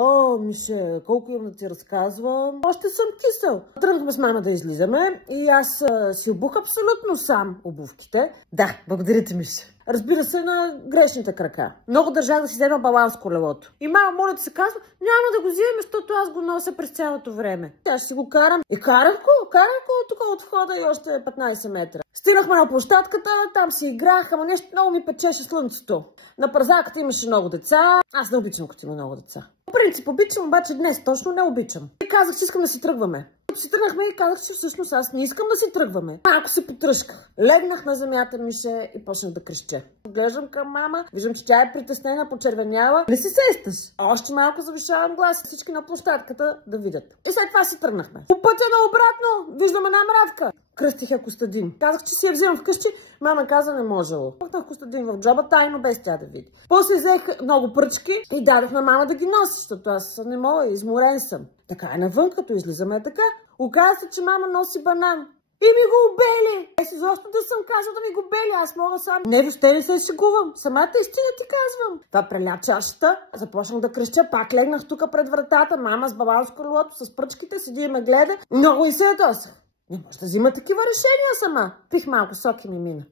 О, Мише, колко имам да ти разказвам. Още съм кисел. Тръгнахме с мама да излизаме и аз си обух абсолютно сам обувките. Да, благодаря ти, Мише. Разбира се, на грешните крака. Много държах да си взема баланс с колелото. И мама, моля да се казва, няма да го взимаме, защото аз го нося през цялото време. Тя ще си го карам. И карах го тук от входа и още 15 метра. Стигнахме на площадката, там си играх, ама нещо много ми печеше слънцето. На празаката имаше много деца. Аз не обичам, като има много деца. По принцип обичам, обаче днес точно не обичам. И казах, че искам да си тръгваме. Като си тръгнахме и казах, че всъщност аз не искам да си тръгваме. Малко се потръшках. Легнах на земята, Мише, и почнах да крещя. Глеждам към мама, виждам, че тя е притеснена, почервеняла. Не си сещаш. Още малко завишавам глас, всички на площадката да видят. И след това си тръгнахме. По пътя наобратно виждам една мравка. Кръстих я Костадин. Казах, че си я взимам вкъщи. Мама каза, не можело. Пъхнах Костадин в джоба тайно, без тя да види. После взех много пръчки и дадох на мама да ги носи, защото аз не мога, изморен съм. Така е навън, като излизаме така. Оказа се, че мама носи банан. И ми го обели! Аз изобщо да съм казал да ми го бели, аз мога сам. Не, въобще не се шегувам. Самата истина ти казвам. Това преля чашата, започнах да крещя, пак легнах тук пред вратата, мама с баланс колелото, с пръчките, седи и ме гледа. Много и се ядосах. Не може да взима такива решения сама. Пих малко сок и ми мина.